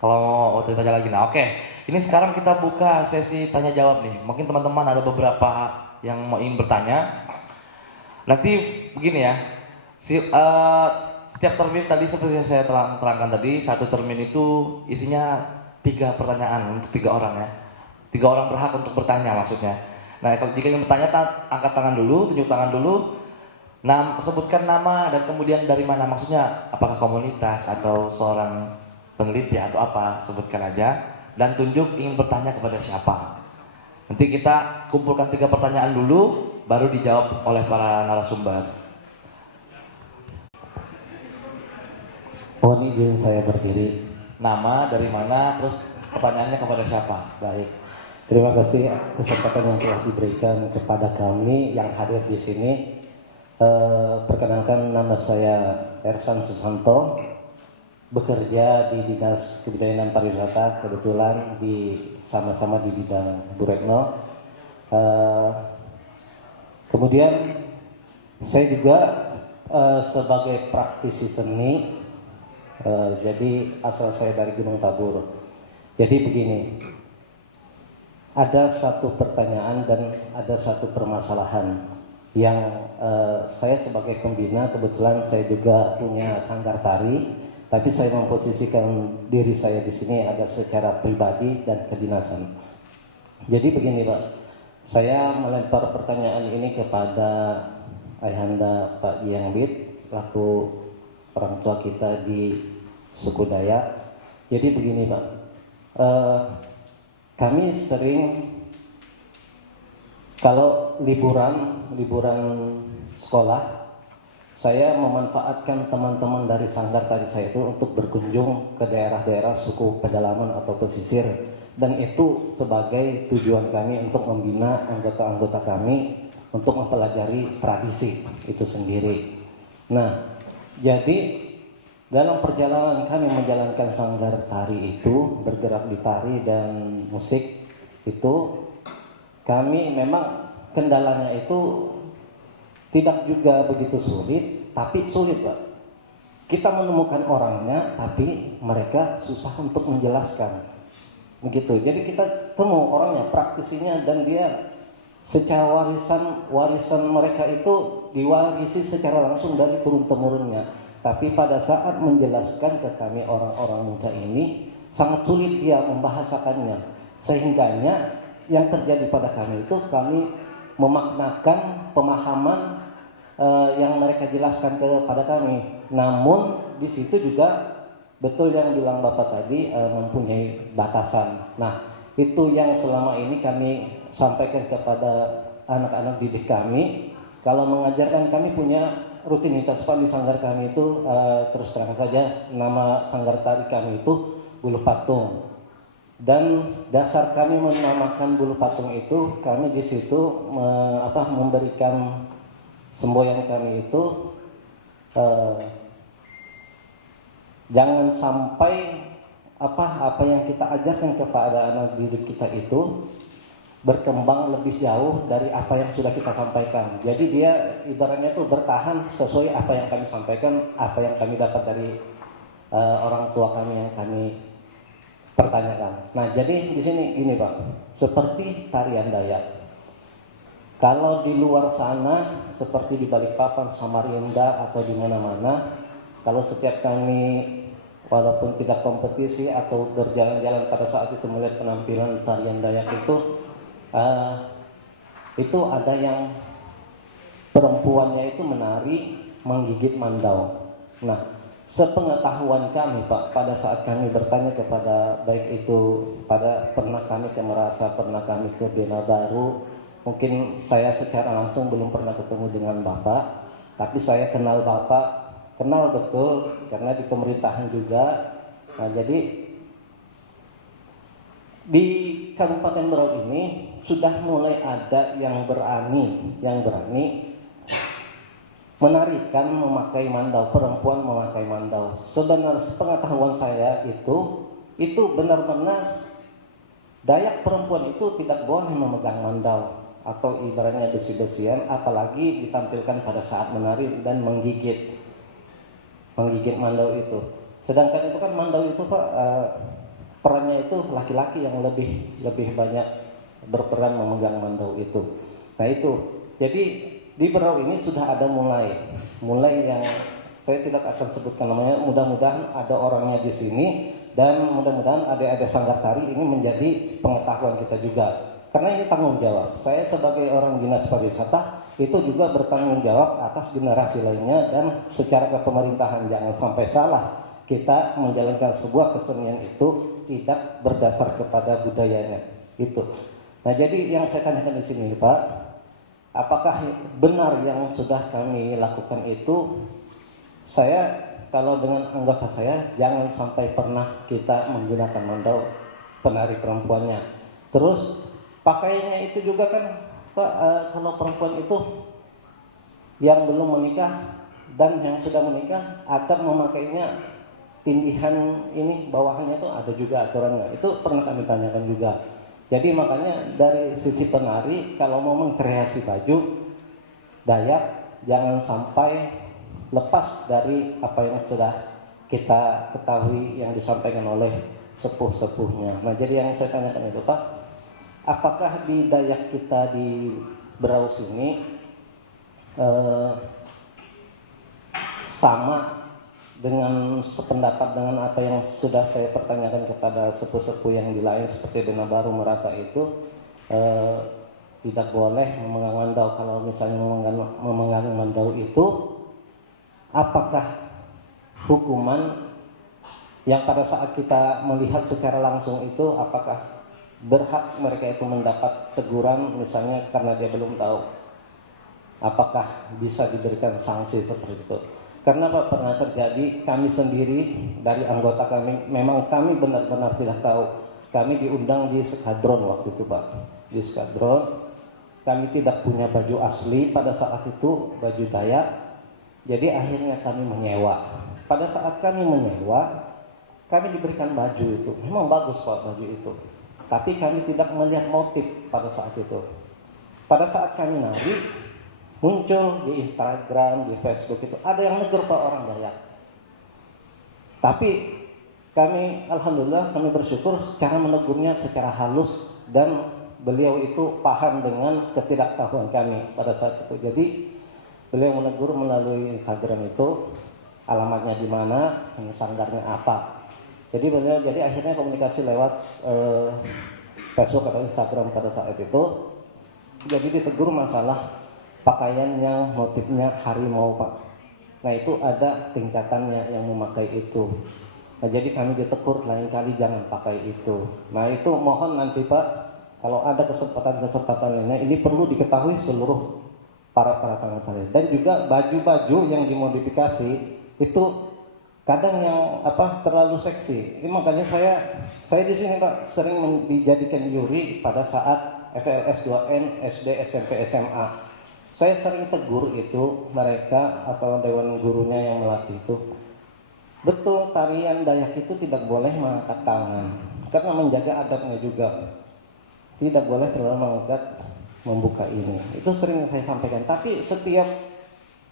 Kalau waktu tanya lagi, nah oke. Ini sekarang kita buka sesi tanya jawab nih. Mungkin teman-teman ada beberapa yang mau ingin bertanya. Nanti begini ya, setiap termin tadi seperti yang saya terangkan tadi, satu termin itu isinya 3 pertanyaan untuk 3 orang ya. 3 orang berhak untuk bertanya maksudnya. Nah, kalau jika ingin bertanya, angkat tangan dulu, tunjuk tangan dulu. Sebutkan nama dan kemudian dari mana, maksudnya apakah komunitas atau seorang peneliti atau apa, sebutkan aja dan tunjuk ingin bertanya kepada siapa. Nanti kita kumpulkan 3 pertanyaan dulu, baru dijawab oleh para narasumber. Mohon izin saya berdiri. Nama, dari mana, terus pertanyaannya kepada siapa. Baik. Terima kasih kesempatan yang telah diberikan kepada kami yang hadir di sini. Perkenalkan, nama saya Ersan Susanto, bekerja di Dinas Kebudayaan dan Pariwisata, kebetulan sama-sama di bidang Bu Retno. Kemudian saya juga sebagai praktisi seni, jadi asal saya dari Gunung Tabur. Jadi begini, ada satu pertanyaan dan ada satu permasalahan yang saya sebagai pembina, kebetulan saya juga punya sanggar tari, tapi saya memposisikan diri saya di sini agak secara pribadi dan kedinasan. Jadi begini Pak, saya melempar pertanyaan ini kepada Ayahanda Pak Yangbit, selaku orang tua kita di suku Dayak. Jadi begini Pak, kami sering kalau liburan sekolah, saya memanfaatkan teman-teman dari sanggar tari saya itu untuk berkunjung ke daerah-daerah suku pedalaman atau pesisir, dan itu sebagai tujuan kami untuk membina anggota-anggota kami untuk mempelajari tradisi itu sendiri. Nah, jadi dalam perjalanan kami menjalankan sanggar tari itu, bergerak di tari dan musik itu, kami memang kendalanya itu tidak juga begitu sulit, tapi sulit Pak. Kita menemukan orangnya, tapi mereka susah untuk menjelaskan. Begitu. Jadi kita temu orangnya, praktisinya, dan dia secara warisan mereka itu diwarisi secara langsung dari turun-temurunnya. Tapi pada saat menjelaskan ke kami orang-orang muda ini, sangat sulit dia membahasakannya. Sehingganya yang terjadi pada kami itu, kami memaknakan pemahaman yang mereka jelaskan kepada kami. Namun di situ juga betul yang bilang Bapak tadi, mempunyai batasan. Nah, itu yang selama ini kami sampaikan kepada anak-anak didik kami. Kalau mengajarkan, kami punya rutinitas Pak di sanggar kami itu, terus terang saja nama sanggar tari kami itu Bulu Patung. Dan dasar kami menamakan Bulu Patung itu, kami di situ memberikan semboyan kami itu, jangan sampai apa yang kita ajarkan kepada anak didik kita itu berkembang lebih jauh dari apa yang sudah kita sampaikan. Jadi dia ibaratnya itu bertahan sesuai apa yang kami sampaikan, apa yang kami dapat dari orang tua kami yang kami pertanyakan. Nah, jadi di sini gini Pak, seperti tarian Dayak. Kalau di luar sana, seperti di Balikpapan, Samarinda, atau di mana-mana, kalau setiap kami, walaupun tidak kompetisi atau berjalan-jalan pada saat itu melihat penampilan tarian Dayak itu ada yang perempuannya itu menari menggigit mandau. Nah, sepengetahuan kami Pak, pada saat kami bertanya kepada, baik itu pernah kami ke Merasa, pernah kami ke Bena Baru, mungkin saya secara langsung belum pernah ketemu dengan Bapak, tapi saya kenal Bapak, kenal betul karena di pemerintahan juga. Nah, jadi di Kabupaten Berau ini sudah mulai ada yang berani menarikan memakai mandau, perempuan memakai mandau. Sebenarnya pengetahuan saya itu benar-benar Dayak perempuan itu tidak boleh memegang mandau atau ibaratnya besi-besian, apalagi ditampilkan pada saat menari dan menggigit mandau itu. Sedangkan itu kan mandau itu Pak, perannya itu laki-laki yang lebih banyak berperan memegang mandau itu. Nah itu, jadi di Berau ini sudah ada mulai yang saya tidak akan sebutkan namanya. Mudah-mudahan ada orangnya di sini dan mudah-mudahan adik-adik Sanggar Tari ini menjadi pengetahuan kita juga. Karena ini tanggung jawab. Saya sebagai orang dinas pariwisata itu juga bertanggung jawab atas generasi lainnya dan secara kepemerintahan. Jangan sampai salah kita menjalankan sebuah kesenian itu tidak berdasar kepada budayanya itu. Nah, jadi yang saya tanyakan di sini, Pak, apakah benar yang sudah kami lakukan itu? Saya kalau dengan anggota saya jangan sampai pernah kita menggunakan mandau penari perempuannya. Terus pakaiannya itu juga kan, Pak, kalau perempuan itu yang belum menikah dan yang sudah menikah adab memakainya tindihan ini bawahnya itu ada juga aturannya. Itu pernah kami tanyakan juga. Jadi makanya dari sisi penari kalau mau mengkreasi baju Dayak jangan sampai lepas dari apa yang sudah kita ketahui yang disampaikan oleh sepuh-sepuhnya. Nah, jadi yang saya tanyakan itu, Pak, apakah di Dayak kita di Berau sini sama dengan sependapat dengan apa yang sudah saya pertanyakan kepada sepuh-sepuh yang di lain seperti Dena Baru merasa itu tidak boleh memegang mandau. Kalau misalnya memegang mandau itu, apakah hukuman yang pada saat kita melihat secara langsung itu, apakah berhak mereka itu mendapat teguran misalnya karena dia belum tahu, apakah bisa diberikan sanksi seperti itu? Karena Pak, pernah terjadi kami sendiri dari anggota kami, memang kami benar-benar tidak tahu. Kami diundang di skadron waktu itu, Pak. Di skadron, kami tidak punya baju asli pada saat itu, baju Dayak. Jadi akhirnya kami menyewa. Pada saat kami menyewa, kami diberikan baju itu. Memang bagus, Pak, baju itu. Tapi kami tidak melihat motif pada saat itu. Pada saat kami nari, muncul di Instagram, di Facebook itu ada yang negur, Pak, orang Dayak. Tapi kami, alhamdulillah, kami bersyukur cara menegurnya secara halus dan beliau itu paham dengan ketidaktahuan kami pada saat itu. Jadi beliau menegur melalui Instagram itu, alamatnya di mana, sanggarnya apa. Jadi akhirnya komunikasi lewat Facebook atau Instagram pada saat itu. Jadi ditegur masalah pakaian yang motifnya harimau, Pak. Nah, itu ada tingkatannya yang memakai itu. Nah, jadi kami ditegur lain kali jangan pakai itu. Nah, itu mohon nanti, Pak, kalau ada kesempatan-kesempatan lainnya, ini perlu diketahui seluruh para sanggar tari. Dan juga baju-baju yang dimodifikasi itu kadang yang terlalu seksi. Ini makanya saya di sini, Pak, sering dijadikan juri pada saat FLS 2N SD SMP SMA. Saya sering tegur itu mereka atau dewan gurunya yang melatih itu. Betul, tarian Dayak itu tidak boleh mengangkat tangan karena menjaga adabnya juga. Tidak boleh terlalu mengangkat, membuka ini. Itu sering saya sampaikan. Tapi setiap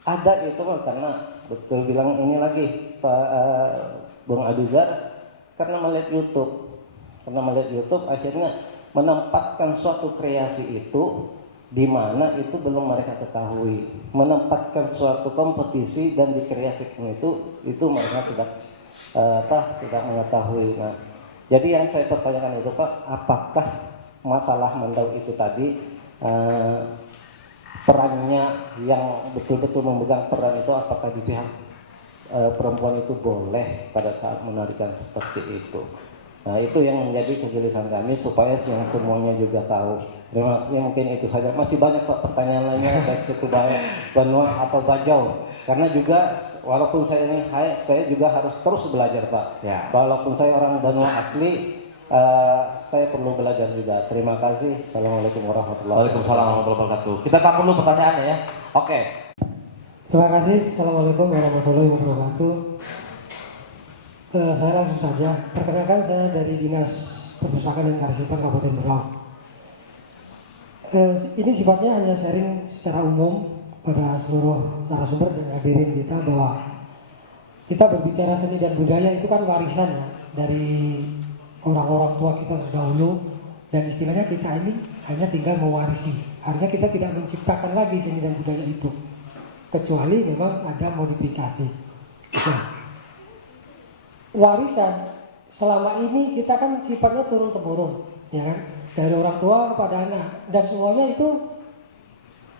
ada itu, karena betul bilang ini lagi Pak Bung Adizar, karena melihat YouTube akhirnya menempatkan suatu kreasi itu di mana itu belum mereka ketahui, menempatkan suatu kompetisi dan dikreasikan itu mereka tidak mengetahui. Nah, jadi yang saya pertanyakan itu, Pak, apakah masalah mandau itu tadi perannya yang betul-betul memegang peran itu, apakah di pihak perempuan itu boleh pada saat menarikan seperti itu? Nah, itu yang menjadi kegelisahan kami supaya yang semuanya juga tahu. Terima kasih, mungkin itu saja. Masih banyak, Pak, pertanyaan lainnya baik suku Dayak, Banua atau Bajau. Karena juga walaupun saya juga harus terus belajar, Pak. Ya. Walaupun saya orang Banua asli, saya perlu belajar juga. Terima kasih. Assalamualaikum warahmatullahi wabarakatuh. Waalaikumsalam warahmatullahi wabarakatuh. Kita tampung dulu pertanyaannya ya. Oke. Terima kasih. Assalamualaikum warahmatullahi wabarakatuh. Saya langsung saja. Perkenalkan, saya dari Dinas Perpustakaan dan Kearsipan Kabupaten Berau. Ini sifatnya hanya sharing secara umum pada seluruh narasumber dan hadirin kita bahwa kita berbicara seni dan budaya itu kan warisan ya, dari orang-orang tua kita terdahulu, dan istilahnya kita ini hanya tinggal mewarisi. Harusnya kita tidak menciptakan lagi seni dan budaya itu, kecuali memang ada modifikasi. Nah, warisan selama ini kita kan sifatnya turun temurun, ya kan? Dari orang tua kepada anak, dan semuanya itu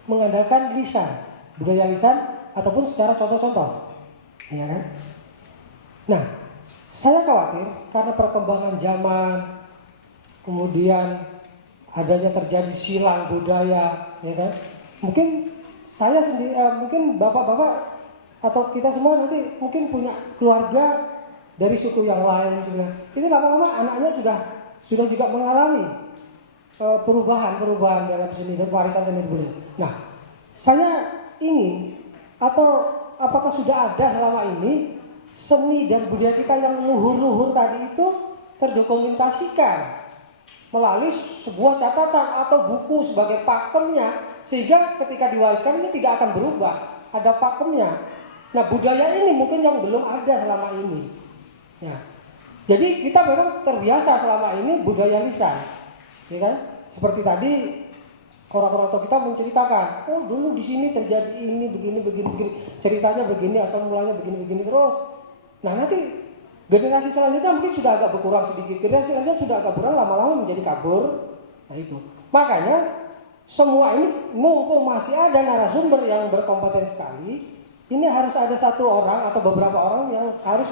mengandalkan lisan, budaya lisan ataupun secara contoh-contoh, ya kan? Nah, saya khawatir karena perkembangan zaman, kemudian adanya terjadi silang budaya, ya kan? Mungkin saya sendiri, mungkin bapak-bapak atau kita semua nanti mungkin punya keluarga dari suku yang lain juga. Ini lama-lama anaknya sudah juga mengalami perubahan dalam seni dan warisan seni budaya. Nah, saya ingin atau apakah sudah ada selama ini seni dan budaya kita yang luhur-luhur tadi itu terdokumentasikan melalui sebuah catatan atau buku sebagai pakemnya, sehingga ketika diwariskan ini tidak akan berubah, ada pakemnya. Nah, budaya ini mungkin yang belum ada selama ini, ya. Jadi kita memang terbiasa selama ini budaya lisan, ya kan? Seperti tadi orang-orang tua kita menceritakan, oh dulu di sini terjadi ini begini, ceritanya begini, asal mulanya begini terus. Nah, nanti generasi selanjutnya mungkin sudah agak berkurang sedikit, generasi selanjutnya sudah agak berkurang, lama-lama menjadi kabur. Nah itu, makanya semua ini mumpung masih ada narasumber yang berkompeten sekali, ini harus ada satu orang atau beberapa orang yang harus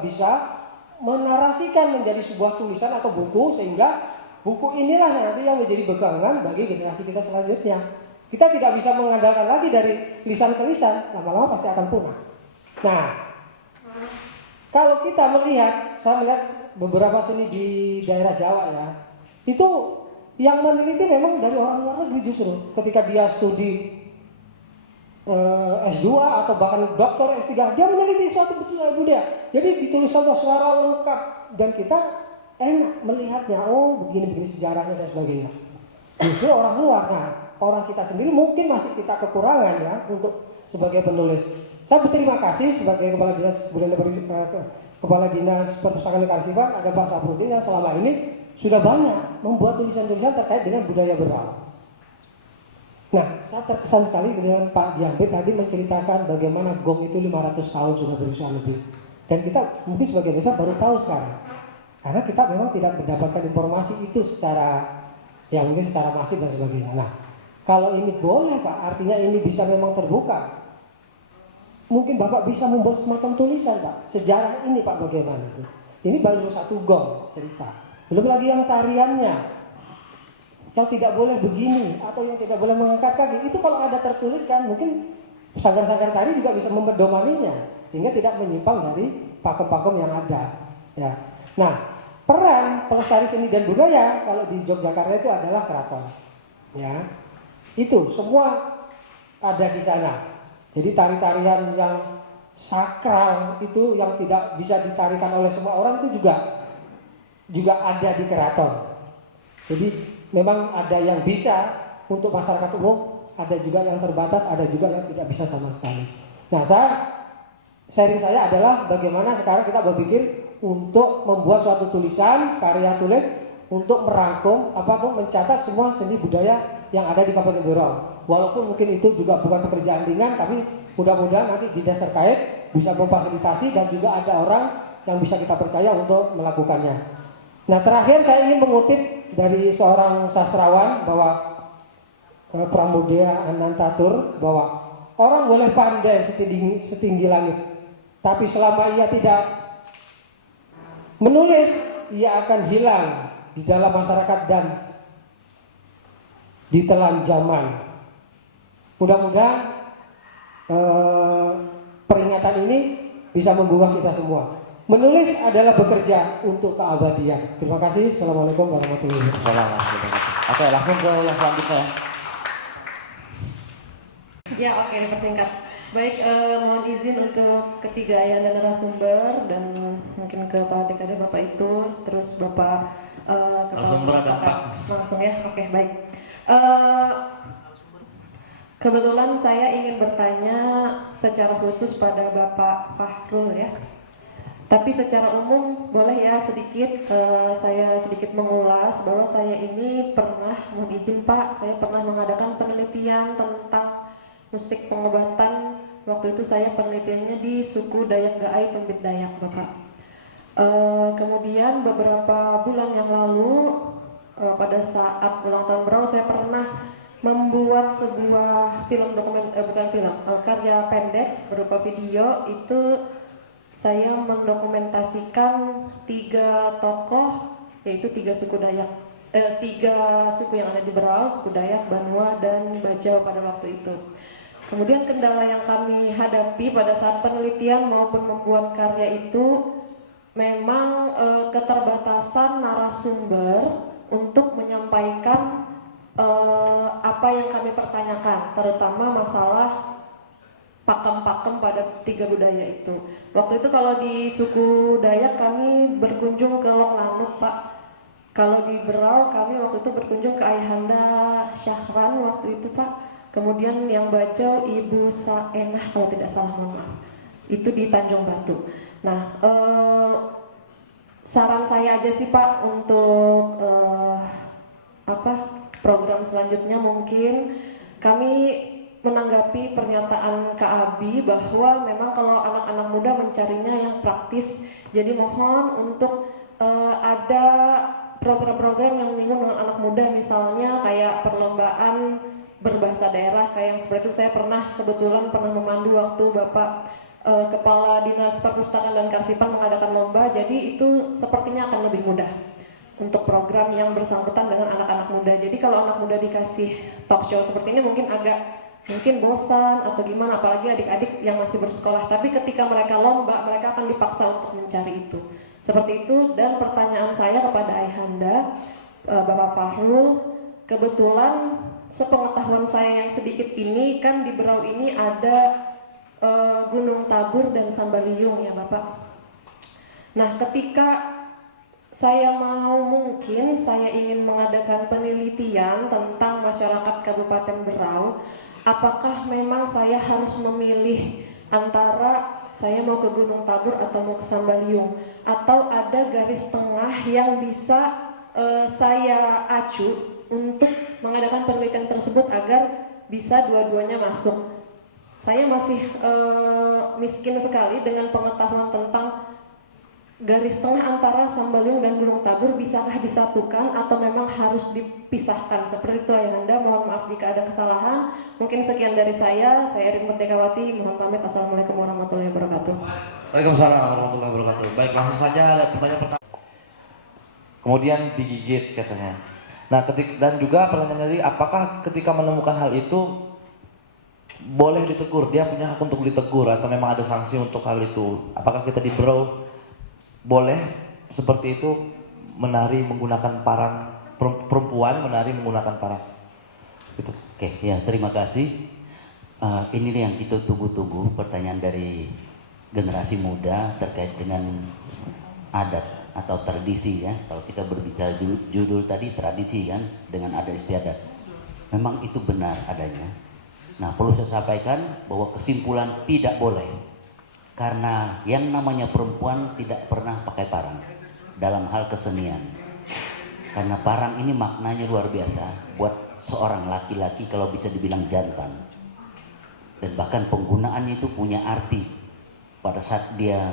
bisa menarasikan menjadi sebuah tulisan atau buku, sehingga buku inilah nanti yang menjadi pegangan bagi generasi kita selanjutnya. Kita tidak bisa mengandalkan lagi dari lisan ke lisan, lama-lama pasti akan punah. Nah, kalau kita melihat, saya melihat beberapa seni di daerah Jawa ya, itu yang meneliti memang dari orang luar negeri justru. Ketika dia studi S2 atau bahkan doktor S3, dia meneliti suatu budaya. Jadi dituliskan secara lengkap dan kita enak melihatnya. Oh begini sejarahnya dan sebagainya. Justru orang luar, nah orang kita sendiri mungkin masih kita kekurangan ya untuk sebagai penulis. Saya berterima kasih sebagai Kepala Dinas Perpustakaan dan Kearsipan, ada Pak Saprudin yang selama ini sudah banyak membuat tulisan-tulisan terkait dengan budaya Berau. Nah, saya terkesan sekali dengan Pak Jambe tadi menceritakan bagaimana gong itu 500 tahun sudah berusia lebih. Dan kita mungkin sebagai desa baru tahu sekarang. Karena kita memang tidak mendapatkan informasi itu secara mungkin secara masif dan sebagainya. Nah, kalau ini boleh Pak, artinya ini bisa memang terbuka. Mungkin Bapak bisa membuat semacam tulisan Pak, sejarah ini Pak bagaimana. Ini baru satu gong cerita. Belum lagi yang tariannya, yang tidak boleh begini atau yang tidak boleh mengangkat kaki. Itu kalau ada tertulis kan mungkin sanggar-sanggar tari juga bisa memperdomaninya, sehingga tidak menyimpang dari pakem-pakem yang ada. Ya. Nah, peran pelestari seni dan budaya kalau di Yogyakarta itu adalah keraton. Ya, itu semua ada di sana. Jadi tari-tarian yang sakral itu yang tidak bisa ditarikan oleh semua orang itu juga ada di keraton. Jadi memang ada yang bisa untuk masyarakat umum, ada juga yang terbatas, ada juga yang tidak bisa sama sekali. Nah, sharing saya adalah bagaimana sekarang kita berpikir untuk membuat suatu tulisan, karya tulis untuk merangkum mencatat semua seni budaya yang ada di Kabupaten Berau. Walaupun mungkin itu juga bukan pekerjaan ringan, tapi mudah-mudahan nanti dinas terkait bisa memfasilitasi dan juga ada orang yang bisa kita percaya untuk melakukannya. Nah, terakhir saya ingin mengutip dari seorang sastrawan bahwa Pramudia Anantatur, bahwa orang boleh pandai setinggi langit, tapi selama ia tidak menulis, ia akan hilang di dalam masyarakat dan ditelan zaman. Mudah-mudahan peringatan ini bisa membuat kita semua. Menulis adalah bekerja untuk keabadian. Terima kasih. Assalamualaikum warahmatullahi wabarakatuh. Oke, langsung ke yang selanjutnya. Ya, oke, dipersingkat. Baik, mohon izin untuk ketiga ayah dan narasumber dan mungkin ke Pak Dekade Bapak itu, terus Bapak Narasumber ada Pak. Langsung ya, oke, baik. Kebetulan saya ingin bertanya secara khusus pada Bapak Fahrul ya. Tapi secara umum boleh ya sedikit saya sedikit mengulas bahwa saya ini pernah, mohon izin Pak, saya pernah mengadakan penelitian tentang musik pengobatan. Waktu itu saya penelitiannya di suku Dayak Gaai Tumbit Dayak, Bapak. Kemudian beberapa bulan yang lalu pada saat ulang tahun Berau saya pernah membuat sebuah film karya pendek berupa video. Itu saya mendokumentasikan 3 tokoh, yaitu 3 suku Dayak, 3 suku yang ada di Berau, suku Dayak, Banua, dan Bajau pada waktu itu. Kemudian kendala yang kami hadapi pada saat penelitian maupun membuat karya itu memang keterbatasan narasumber untuk menyampaikan apa yang kami pertanyakan, terutama masalah pakem-pakem pada 3 budaya itu. Waktu itu kalau di suku Dayak kami berkunjung ke Long Lanuk, Pak. Kalau di Berau kami waktu itu berkunjung ke Ayahanda Syahran waktu itu, Pak. Kemudian yang Bajau Ibu Saenah kalau tidak salah, mohon maaf. Itu di Tanjung Batu. Nah, saran saya aja sih Pak untuk program selanjutnya mungkin kami menanggapi pernyataan Kak Abi bahwa memang kalau anak-anak muda mencarinya yang praktis, jadi mohon untuk ada program-program yang menyinggung dengan anak muda, misalnya kayak perlombaan berbahasa daerah kayak yang seperti itu. Saya kebetulan pernah memandu waktu Bapak Kepala Dinas Perpustakaan dan Kearsipan mengadakan lomba, jadi itu sepertinya akan lebih mudah untuk program yang bersangkutan dengan anak-anak muda. Jadi kalau anak muda dikasih talk show seperti ini mungkin bosan atau gimana, apalagi adik-adik yang masih bersekolah. Tapi ketika mereka lomba, mereka akan dipaksa untuk mencari itu. Seperti itu. Dan pertanyaan saya kepada Ayahanda, Bapak Fahrul, kebetulan sepengetahuan saya yang sedikit ini, kan di Berau ini ada Gunung Tabur dan Sambaliung ya Bapak. Nah, ketika saya ingin mengadakan penelitian tentang masyarakat Kabupaten Berau, apakah memang saya harus memilih antara saya mau ke Gunung Tabur atau mau ke Sambaliung, atau ada garis tengah yang bisa saya acu untuk mengadakan penelitian tersebut agar bisa dua-duanya masuk. Saya masih miskin sekali dengan pengetahuan tentang garis tengah antara Sambaliung dan Gunung Tabur, bisakah disatukan atau memang harus dipisahkan? Seperti itu Ayahanda, mohon maaf jika ada kesalahan. Mungkin sekian dari saya Erin Merdekawati, mohon pamit. Assalamualaikum warahmatullahi wabarakatuh. Waalaikumsalam warahmatullahi wabarakatuh. Baik, langsung saja ada pertanyaan pertama. Kemudian digigit katanya. Nah, dan juga pertanyaan tadi, apakah ketika menemukan hal itu boleh ditegur? Dia punya hak untuk ditegur atau memang ada sanksi untuk hal itu? Apakah kita di Berau boleh seperti itu menari menggunakan parang, perempuan menari menggunakan parang? Gitu. Oke, ya terima kasih. Ini yang kita tunggu-tunggu, pertanyaan dari generasi muda terkait dengan adat atau tradisi ya. Kalau kita berbicara judul tadi tradisi kan, dengan adat istiadat. Memang itu benar adanya. Nah, perlu saya sampaikan bahwa kesimpulan tidak boleh. Karena yang namanya perempuan tidak pernah pakai parang dalam hal kesenian. Karena parang ini maknanya luar biasa buat seorang laki-laki, kalau bisa dibilang jantan. Dan bahkan penggunaannya itu punya arti pada saat dia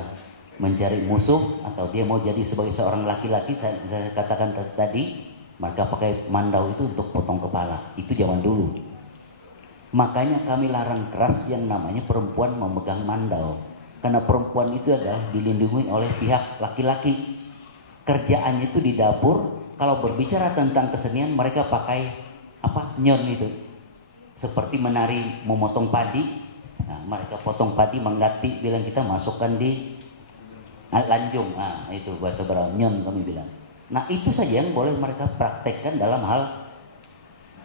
mencari musuh atau dia mau jadi sebagai seorang laki-laki. Saya katakan tadi, maka pakai mandau itu untuk potong kepala. Itu zaman dulu. Makanya kami larang keras yang namanya perempuan memegang mandau. Karena perempuan itu adalah dilindungi oleh pihak laki-laki. Kerjaannya itu di dapur. Kalau berbicara tentang kesenian, mereka pakai nyon itu. Seperti menari memotong padi. Nah, mereka potong padi, menggati, bilang kita masukkan di lanjung. Nah, itu bahasa Berau, nyon kami bilang. Nah, itu saja yang boleh mereka praktekkan dalam hal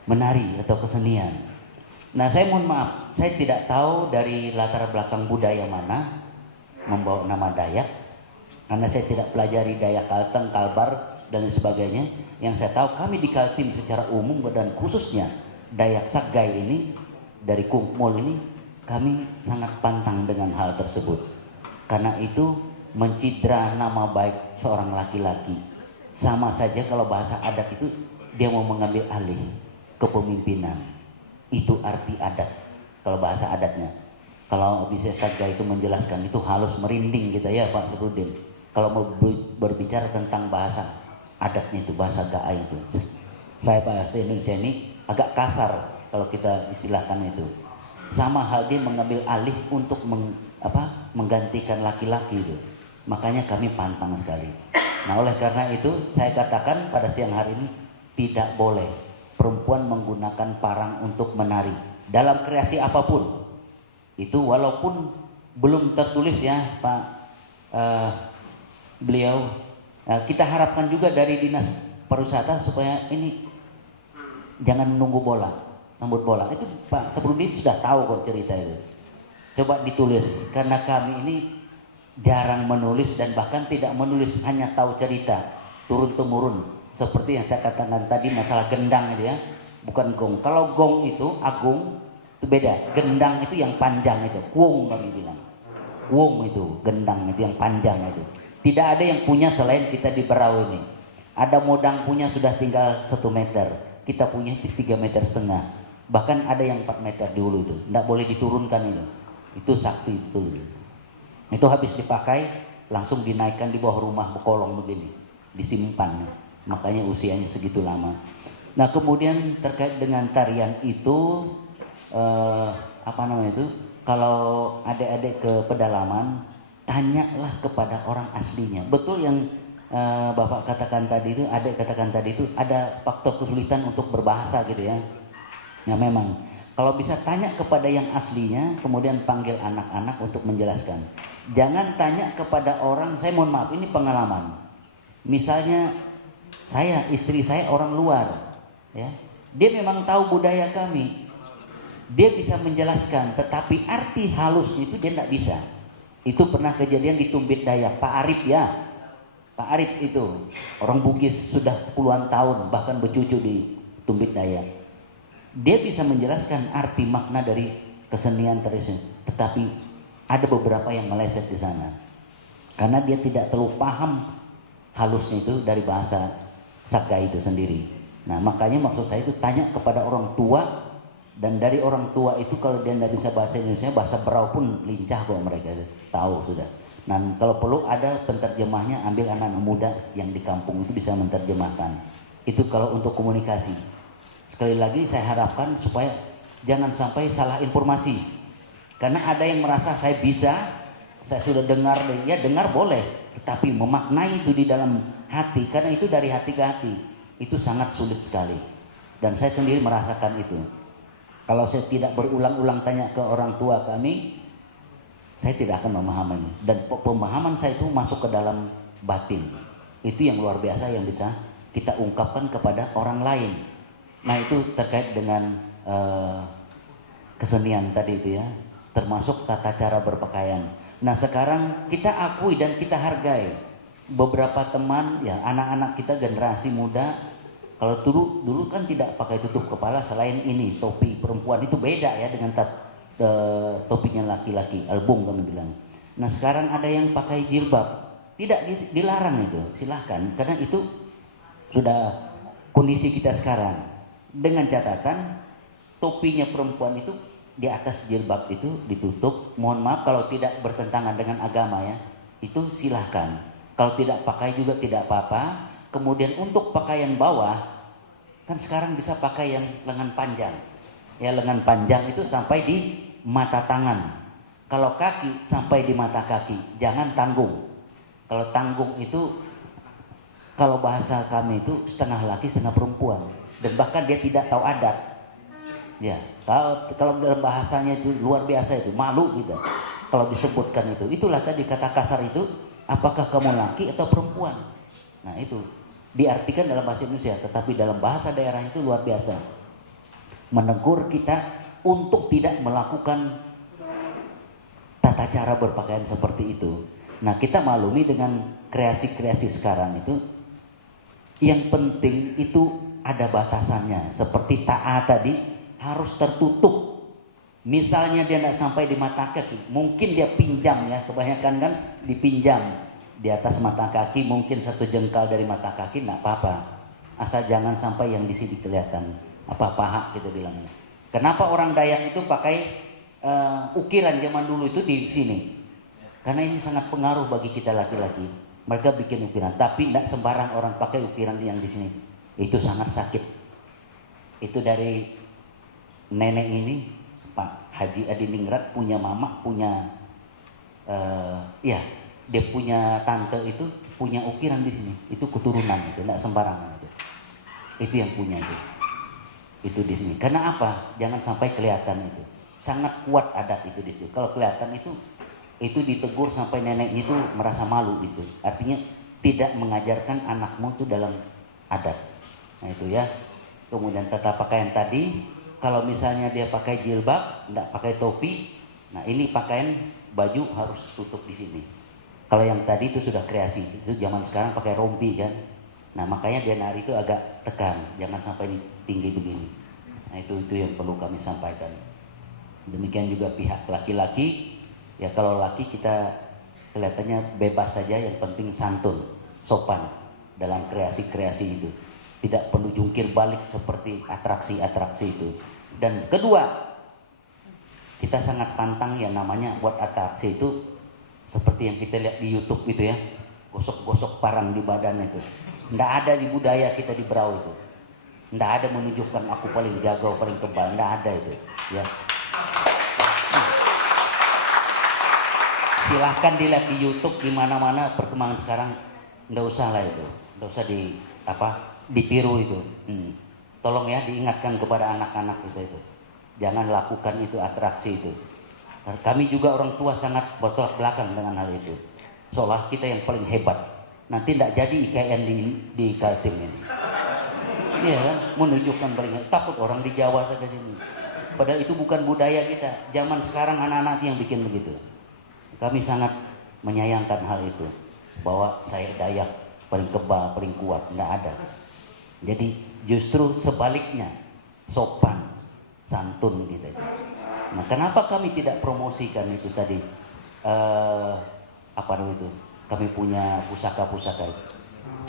menari atau kesenian. Nah, saya mohon maaf, saya tidak tahu dari latar belakang budaya mana membawa nama Dayak, karena saya tidak pelajari Dayak Kalteng, Kalbar dan sebagainya. Yang saya tahu kami di Kaltim secara umum dan khususnya Dayak Sagai ini dari Kungmul ini, kami sangat pantang dengan hal tersebut. Karena itu mencidra nama baik seorang laki-laki. Sama saja kalau bahasa adat itu dia mau mengambil alih kepemimpinan. Itu arti adat kalau bahasa adatnya. Kalau bisa saja itu menjelaskan itu halus merinding kita ya Pak Saprudin. Kalau mau berbicara tentang bahasa adatnya itu, bahasa gaai itu. Saya bahasa Indonesia ini agak kasar kalau kita istilahkan itu. Sama hal dia mengambil alih untuk menggantikan laki-laki itu. Makanya kami pantang sekali. Nah oleh karena itu saya katakan pada siang hari ini tidak boleh perempuan menggunakan parang untuk menari dalam kreasi apapun. Itu walaupun belum tertulis ya Pak beliau. Kita harapkan juga dari dinas pariwisata supaya ini jangan menunggu bola, sambut bola. Itu Pak Saprudin sudah tahu kok cerita itu. Coba ditulis karena kami ini jarang menulis dan bahkan tidak menulis, hanya tahu cerita turun temurun seperti yang saya katakan tadi masalah gendang itu ya, bukan gong. Kalau gong itu agung itu beda, gendang itu yang panjang itu, kuung kami bilang. Kuung itu gendang itu yang panjang itu. Tidak ada yang punya selain kita di Berau ini. Ada modang punya sudah tinggal 1 meter, kita punya itu 3,5 meter. Bahkan ada yang 4 meter di hulu itu, tidak boleh diturunkan itu. Itu sakti betul. Itu habis dipakai langsung dinaikkan di bawah rumah bekolong begini, disimpan. Makanya usianya segitu lama. Nah kemudian terkait dengan tarian itu kalau adik-adik ke pedalaman tanyalah kepada orang aslinya. Betul yang Bapak katakan tadi itu, adik katakan tadi itu ada faktor kesulitan untuk berbahasa gitu ya. Ya memang kalau bisa tanya kepada yang aslinya, kemudian panggil anak-anak untuk menjelaskan. Jangan tanya kepada orang, saya mohon maaf ini pengalaman. Misalnya saya, istri saya orang luar, ya, dia memang tahu budaya kami, dia bisa menjelaskan, tetapi arti halusnya itu dia tidak bisa. Itu pernah kejadian di Tumbit Dayak, Pak Arif ya, Pak Arif itu orang Bugis sudah puluhan tahun, bahkan bercucu di Tumbit Dayak. Dia bisa menjelaskan arti makna dari kesenian tradisional, tetapi ada beberapa yang meleset di sana karena dia tidak terlalu paham halusnya itu dari bahasa Sagai itu sendiri. Nah makanya maksud saya itu tanya kepada orang tua, dan dari orang tua itu kalau dia tidak bisa bahasa Indonesia, bahasa Berau pun lincah kok mereka itu tahu sudah. Nah kalau perlu ada penterjemahnya, ambil anak-anak muda yang di kampung itu bisa menerjemahkan. Itu kalau untuk komunikasi. Sekali lagi saya harapkan supaya jangan sampai salah informasi. Karena ada yang merasa saya bisa, saya sudah dengar, ya dengar boleh, tetapi memaknai itu di dalam hati, karena itu dari hati ke hati, itu sangat sulit sekali. Dan saya sendiri merasakan itu. Kalau saya tidak berulang-ulang tanya ke orang tua kami, saya tidak akan memahaminya. Dan pemahaman saya itu masuk ke dalam batin. Itu yang luar biasa yang bisa kita ungkapkan kepada orang lain. Nah itu terkait dengan kesenian tadi itu ya, termasuk tata cara berpakaian. Nah sekarang kita akui dan kita hargai beberapa teman ya, anak-anak kita generasi muda. Kalau dulu kan tidak pakai tutup kepala, selain ini topi perempuan itu beda ya dengan topinya laki-laki, album kami bilang. Nah sekarang ada yang pakai jilbab, tidak dilarang itu, silahkan, karena itu sudah kondisi kita sekarang. Dengan catatan topinya perempuan itu di atas jilbab itu ditutup. Mohon maaf kalau tidak bertentangan dengan agama ya, itu silahkan. Kalau tidak pakai juga tidak apa-apa. Kemudian untuk pakaian bawah kan sekarang bisa pakai yang lengan panjang. Ya lengan panjang itu sampai di mata tangan. Kalau kaki sampai di mata kaki, jangan tanggung. Kalau tanggung itu kalau bahasa kami itu setengah laki setengah perempuan. Dan bahkan dia tidak tahu adat. Ya, kalau dalam bahasanya itu luar biasa itu, malu gitu. Kalau disebutkan itu, itulah tadi kata kasar itu, apakah kamu laki atau perempuan? Nah itu diartikan dalam bahasa Indonesia, tetapi dalam bahasa daerah itu luar biasa. Menegur kita untuk tidak melakukan tata cara berpakaian seperti itu. Nah kita maklumi dengan kreasi-kreasi sekarang itu, yang penting itu ada batasannya. Seperti taat tadi harus tertutup Misalnya dia tidak sampai di mata kaki, mungkin dia pinjam ya, kebanyakan kan dipinjam di atas mata kaki, mungkin 1 jengkal dari mata kaki, tidak apa-apa. Asal jangan sampai yang di sini kelihatan, apa paha kita bilangnya. Kenapa orang Dayak itu pakai ukiran zaman dulu itu di sini? Karena ini sangat pengaruh bagi kita laki-laki. Mereka bikin ukiran, tapi tidak sembarang orang pakai ukiran yang di sini. Itu sangat sakit. Itu dari nenek ini, Pak Haji Adiningrat punya mama, punya ya dia punya tante itu punya ukiran di sini. Itu keturunan itu, tidak sembarangan itu. Itu yang punya itu di sini. Karena apa? Jangan sampai kelihatan itu. Sangat kuat adat itu di situ. Kalau kelihatan itu ditegur sampai nenek itu merasa malu di situ. Artinya tidak mengajarkan anakmu itu dalam adat. Nah itu ya. Kemudian tata pakaian tadi, kalau misalnya dia pakai jilbab, tidak pakai topi, nah ini pakaian baju harus tutup di sini. Kalau yang tadi itu sudah kreasi, itu zaman sekarang pakai rompi kan. Nah makanya dia nari itu agak tekan, jangan sampai tinggi begini. Nah itu yang perlu kami sampaikan. Demikian juga pihak laki-laki, ya kalau laki kita kelihatannya bebas saja, yang penting santun, sopan dalam kreasi-kreasi itu. Tidak perlu jungkir balik seperti atraksi-atraksi itu. Dan kedua, kita sangat pantang yang namanya buat atraksi itu seperti yang kita lihat di YouTube itu ya, gosok-gosok parang di badan itu. Tidak ada di budaya kita di Berau itu. Tidak ada menunjukkan aku paling jago, paling kebal. Tidak ada itu. Ya. Silahkan dilihat di YouTube di mana-mana perkembangan sekarang. Tidak usah lah itu. Tidak usah ditiru itu. Tolong ya diingatkan kepada anak-anak itu. Jangan lakukan itu atraksi itu. Kami juga orang tua sangat bertolak belakang dengan hal itu. Seolah kita yang paling hebat. Nanti tidak jadi IKN di Kaltim ini. Iya kan? Menunjukkan paling hebat. Takut orang di Jawa saja sini. Padahal itu bukan budaya kita. Zaman sekarang anak-anak yang bikin begitu. Kami sangat menyayangkan hal itu. Bahwa saya Dayak paling kebal, paling kuat. Tidak ada. Jadi justru sebaliknya. Sopan, santun gitu. Nah, kenapa kami tidak promosikan itu tadi? Kami punya pusaka-pusaka itu.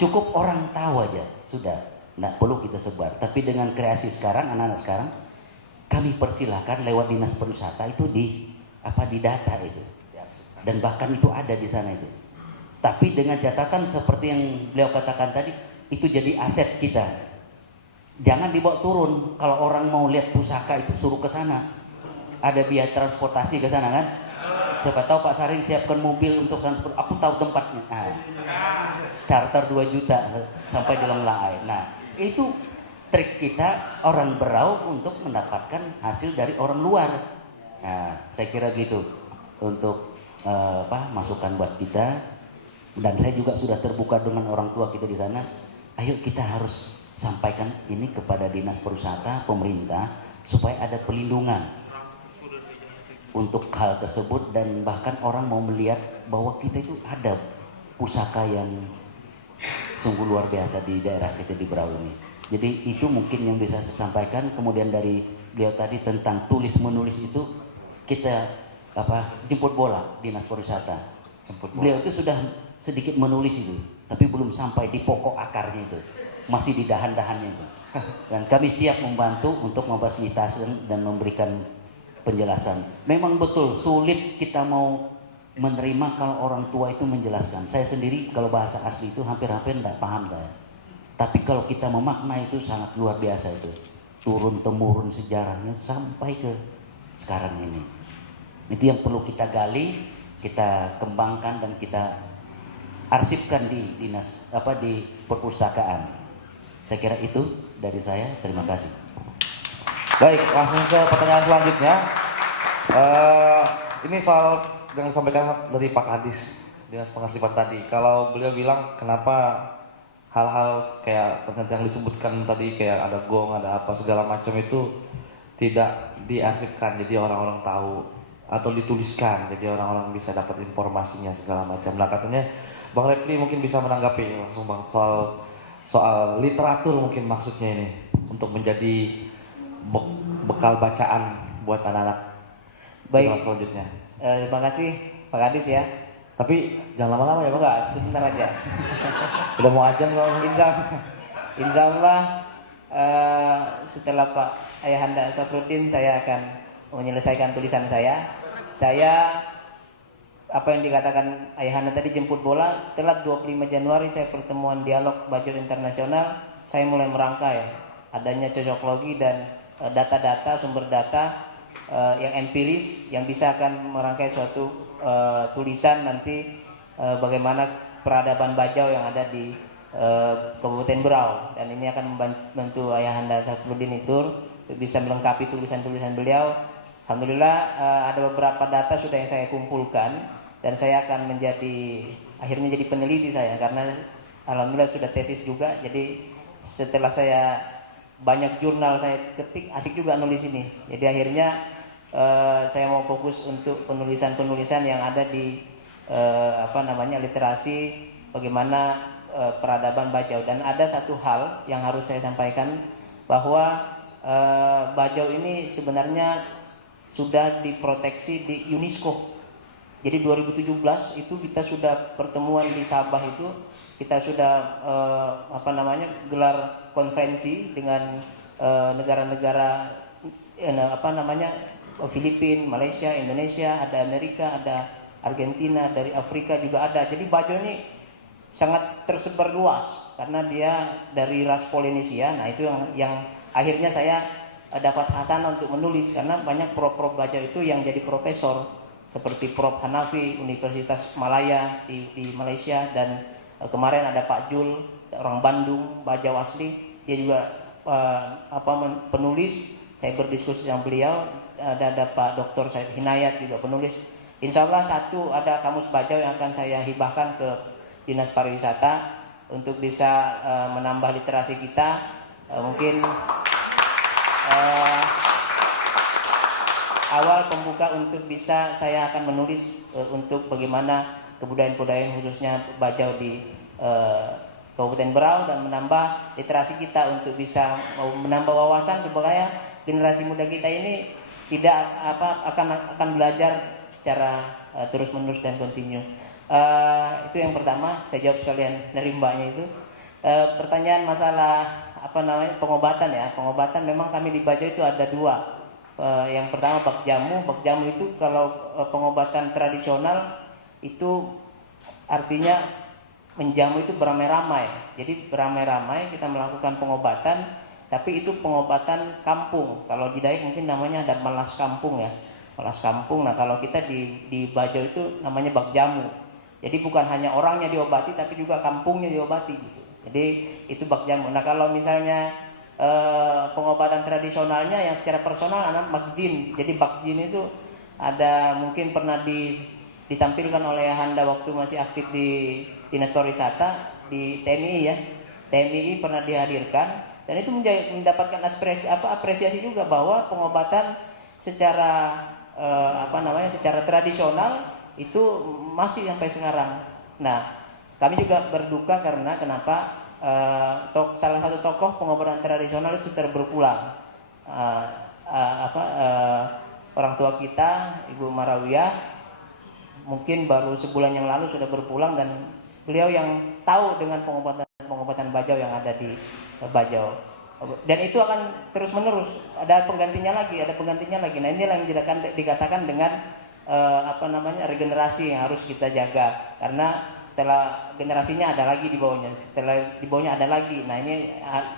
Cukup orang tahu aja, sudah. Nggak perlu kita sebar. Tapi dengan kreasi sekarang, anak-anak sekarang, kami persilahkan lewat dinas pariwisata itu didata itu. Dan bahkan itu ada di sana itu. Tapi dengan catatan seperti yang beliau katakan tadi, itu jadi aset kita. Jangan dibawa turun. Kalau orang mau lihat pusaka itu suruh ke sana. Ada biaya transportasi ke sana kan? Siapa tahu Pak Saring siapkan mobil untuk transport. Aku tahu tempatnya. Nah, charter 2 juta sampai di Longlaai. Nah, itu trik kita orang Berau untuk mendapatkan hasil dari orang luar. Nah, saya kira gitu untuk masukan buat kita. Dan saya juga sudah terbuka dengan orang tua kita di sana. Ayo kita harus sampaikan ini kepada dinas pariwisata, pemerintah supaya ada pelindungan untuk hal tersebut, dan bahkan orang mau melihat bahwa kita itu ada pusaka yang sungguh luar biasa di daerah kita di Berau ini. Jadi itu mungkin yang bisa saya sampaikan. Kemudian dari beliau tadi tentang tulis menulis itu kita jemput bola dinas pariwisata. Beliau itu sudah sedikit menulis itu, tapi belum sampai di pokok akarnya itu, masih di dahan-dahannya itu. Dan kami siap membantu untuk memfasilitasi dan memberikan penjelasan. Memang betul sulit kita mau menerima kalau orang tua itu menjelaskan. Saya sendiri kalau bahasa asli itu hampir-hampir tidak paham saya. Tapi kalau kita memakna itu sangat luar biasa itu. Turun temurun sejarahnya sampai ke sekarang ini. Itu yang perlu kita gali, kita kembangkan dan kita arsipkan di dinas di perpustakaan. Saya kira itu dari saya. Terima kasih. Baik, langsung ke pertanyaan selanjutnya. Ini soal yang disampaikan dari Pak Kadis Dinas Pengarsipan tadi. Kalau beliau bilang kenapa hal-hal kayak yang disebutkan tadi kayak ada gong, ada apa segala macam itu tidak diarsipkan, jadi orang-orang tahu, atau dituliskan, jadi orang-orang bisa dapat informasinya segala macam. Nah katanya Bang Repli mungkin bisa menanggapi langsung Bang soal literatur mungkin maksudnya ini untuk menjadi bekal bacaan buat anak-anak Baik. Generasi selanjutnya. Terima kasih Pak Kadis ya. Tapi jangan lama-lama ya Bang. Enggak, sebentar aja. Udah mau ajan kalau Insya Allah setelah Pak Ayahanda Safruddin saya akan menyelesaikan tulisan saya. Saya apa yang dikatakan Ayahanda tadi jemput bola, setelah 25 Januari saya pertemuan dialog Bajul Internasional, saya mulai merangkai adanya cocoklogi dan data-data, sumber data yang empiris yang bisa akan merangkai suatu tulisan nanti bagaimana peradaban Bajau yang ada di Kabupaten Berau, dan ini akan membantu Ayahanda Safruddin itu bisa melengkapi tulisan-tulisan beliau. Alhamdulillah ada beberapa data sudah yang saya kumpulkan dan saya akan akhirnya jadi peneliti saya, karena alhamdulillah sudah tesis juga. Jadi setelah saya banyak jurnal saya ketik, asik juga nulis ini. Jadi akhirnya saya mau fokus untuk penulisan-penulisan yang ada di literasi bagaimana peradaban Bajau. Dan ada satu hal yang harus saya sampaikan, bahwa Bajau ini sebenarnya sudah diproteksi di UNESCO. Jadi 2017 itu kita sudah pertemuan di Sabah, itu kita sudah gelar konferensi dengan negara-negara Filipina, Malaysia, Indonesia, ada Amerika, ada Argentina, dari Afrika juga ada. Jadi Bajau ini sangat tersebar luas karena dia dari ras Polinesia. Nah itu yang akhirnya saya dapat hasanah untuk menulis, karena banyak prof Bajau itu yang jadi profesor, seperti Prof Hanafi Universitas Malaya di Malaysia, dan kemarin ada Pak Jul, orang Bandung, Bajau asli, dia juga penulis. Saya berdiskusi sama beliau. Ada Pak Dr. Said Hinayat juga penulis. Insya Allah ada kamus Bajau yang akan saya hibahkan ke Dinas Pariwisata untuk bisa menambah literasi kita. Mungkin awal pembuka untuk bisa saya akan menulis untuk bagaimana kebudayaan-kebudayaan khususnya Bajau di Kabupaten Berau, dan menambah literasi kita untuk bisa menambah wawasan supaya generasi muda kita ini tidak akan belajar secara terus-menerus dan kontinu. Itu yang pertama, saya jawab sekalian dari mbaknya itu. Pertanyaan masalah pengobatan ya. Pengobatan memang kami di Bajau itu ada dua. Yang pertama bak jamu. Bak jamu itu kalau pengobatan tradisional itu artinya menjamu itu beramai-ramai. Jadi beramai-ramai kita melakukan pengobatan, tapi itu pengobatan kampung. Kalau di Dayak mungkin namanya ada melas kampung ya. Melas kampung. Nah kalau kita di Bajau itu namanya bak jamu. Jadi bukan hanya orangnya diobati, tapi juga kampungnya diobati gitu. Jadi itu bak jamu. Nah kalau misalnya pengobatan tradisionalnya yang secara personal anak bakjin. Jadi bakjin itu ada mungkin pernah ditampilkan oleh Handa waktu masih aktif di Dinas Pariwisata di TNI ya. TNI pernah dihadirkan, dan itu mendapatkan apresiasi juga bahwa pengobatan secara secara tradisional itu masih sampai sekarang. Nah, kami juga berduka karena kenapa salah satu tokoh pengobatan tradisional itu berpulang. Orang tua kita, Ibu Marawiyah, mungkin baru sebulan yang lalu sudah berpulang, dan beliau yang tahu dengan pengobatan Bajau yang ada di Bajau. Dan itu akan terus menerus, ada penggantinya lagi. Nah inilah yang dikatakan dengan regenerasi yang harus kita jaga, karena setelah generasinya ada lagi di bawahnya, setelah di bawahnya ada lagi. Nah ini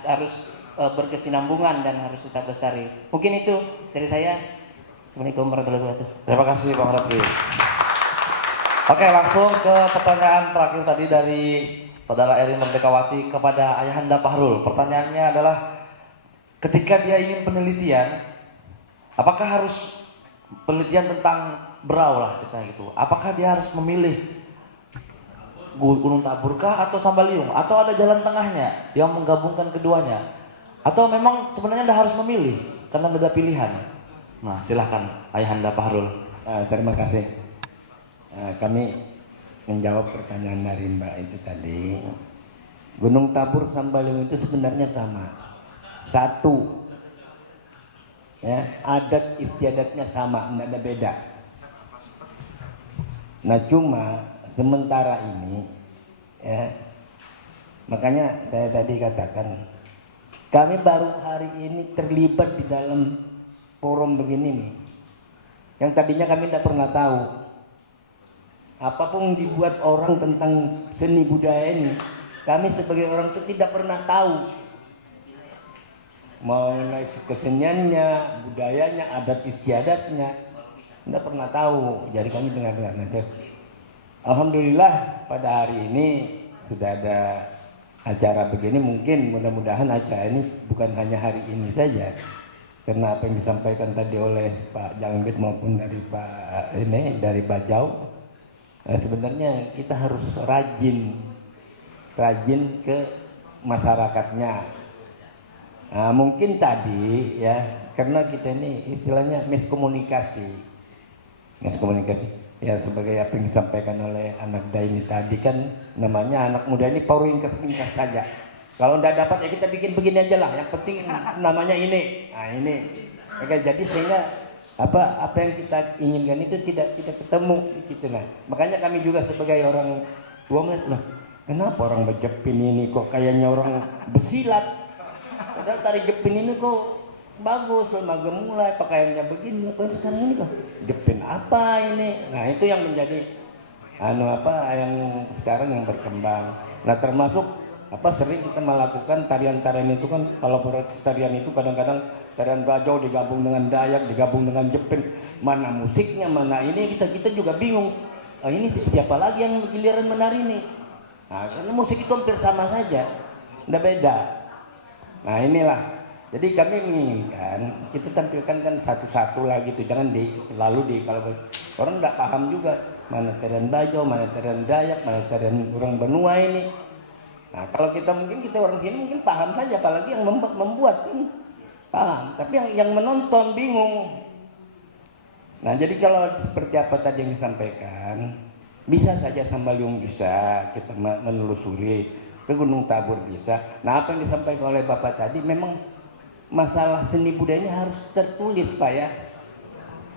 harus berkesinambungan dan harus kita lestari. Mungkin itu dari saya. Assalamualaikum warahmatullahi wabarakatuh. Terima kasih Bang Rafli. Oke, langsung ke pertanyaan terakhir tadi dari Saudara Erin Merdekawati kepada Ayahanda Fahrul. Pertanyaannya adalah, ketika dia ingin penelitian, apakah harus penelitian tentang Berau lah kita gitu? Apakah dia harus memilih Gunung Taburkah atau Sambaliung, atau ada jalan tengahnya yang menggabungkan keduanya? Atau memang sebenarnya Anda harus memilih karena beda pilihan? Nah, silahkan Ayahanda Fahrul. Terima kasih. Kami menjawab pertanyaan dari Mbak itu tadi. Gunung Tabur Sambaliung itu sebenarnya sama. Satu ya, adat istiadatnya sama, tidak ada beda. Nah cuma sementara ini, ya, makanya saya tadi katakan, kami baru hari ini terlibat di dalam forum begini nih, yang tadinya kami tidak pernah tahu. Apapun dibuat orang tentang seni budaya ini, kami sebagai orang itu tidak pernah tahu mengenai keseniannya, budayanya, adat istiadatnya, tidak pernah tahu. Jadi kami dengar-dengar aja. Alhamdulillah pada hari ini sudah ada acara begini. Mungkin mudah-mudahan acara ini bukan hanya hari ini saja, karena apa yang disampaikan tadi oleh Pak Jambit maupun dari dari Bajau, sebenarnya kita harus rajin ke masyarakatnya. Nah, mungkin tadi ya, karena kita ini istilahnya miskomunikasi ya, sebagai apa yang disampaikan oleh anak Daini tadi kan, namanya anak muda ini power ringkas saja. Kalau tidak dapat ya kita bikin begini aja lah, yang penting namanya ini. Nah ini, oke, jadi sehingga apa yang kita inginkan itu tidak ketemu gitu. Nah makanya kami juga sebagai orang tua melihat, lah kenapa orang berjepin ini kok kayaknya orang besilat. Padahal tari jepin ini kok bagus, lembaga mulai pakaiannya begini, apa sekarang ini kok jepin apa ini? Nah itu yang menjadi yang sekarang yang berkembang. Nah termasuk sering kita melakukan tarian-tarian itu kan, kalau tarian itu kadang-kadang tarian Bajau digabung dengan Dayak, digabung dengan Jepin, mana musiknya, mana ini, kita juga bingung. Ini siapa lagi yang giliran menari ini? Nah karena musik itu hampir sama saja, tidak beda. Nah inilah, jadi kami menginginkan kita tampilkan kan satu-satu lah gitu, jangan kalau orang tidak paham juga mana tarian Bajau, mana tarian Dayak, mana tarian orang Benua ini. Nah kalau kita orang sini mungkin paham saja, apalagi yang membuat ini paham, tapi yang menonton bingung. Nah jadi kalau seperti apa tadi yang disampaikan, bisa saja Sambaliung bisa kita menelusuri, ke Gunung Tabur bisa. Nah apa yang disampaikan oleh Bapak tadi, memang masalah seni budaya ini harus tertulis Pak ya,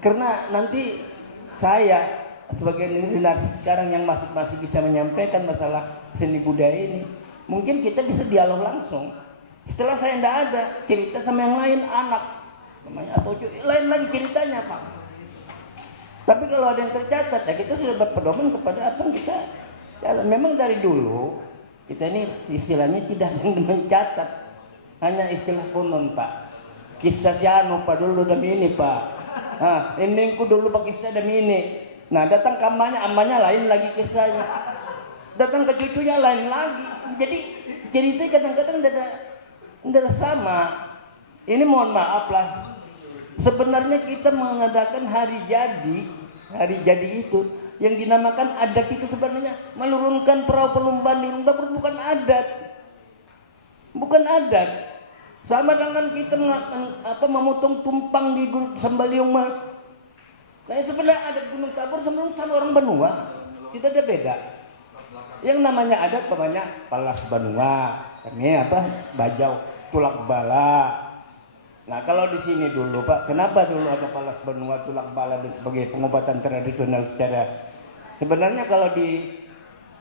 karena nanti saya sebagai generasi sekarang yang masih bisa menyampaikan masalah seni budaya ini, mungkin kita bisa dialog langsung. Setelah saya tidak ada, cerita sama yang lain, anak namanya atau lain lagi ceritanya Pak. Tapi kalau ada yang tercatat ya kita sudah berpedoman kepada apa yang kita memang dari dulu. Kita ini istilahnya tidak mencatat, hanya istilah konon Pak. Kisah si Anu Pak dulu demi ini Pak. Nah, indengku dulu pakai kisah demi ini. Nah, datang ke amanya lain lagi kisahnya. Datang ke cucunya lain lagi. Jadi cerita kadang-kadang tidak sama. Ini mohon maaf lah. Sebenarnya kita mengadakan hari jadi itu yang dinamakan adat itu sebenarnya menurunkan perahu perlombaan di Gunung Tabur, bukan adat. Sama dengan kita memotong tumpang di Sambaliung. Nah sebenarnya adat Gunung Tabur sama orang Benua kita ada beda. Yang namanya adat namanya Palas Benua, ini Bajau, Tulak Bala. Nah kalau di sini dulu Pak, kenapa dulu ada Palas Benua, Tulak Bala dan sebagai pengobatan tradisional sebenarnya kalau di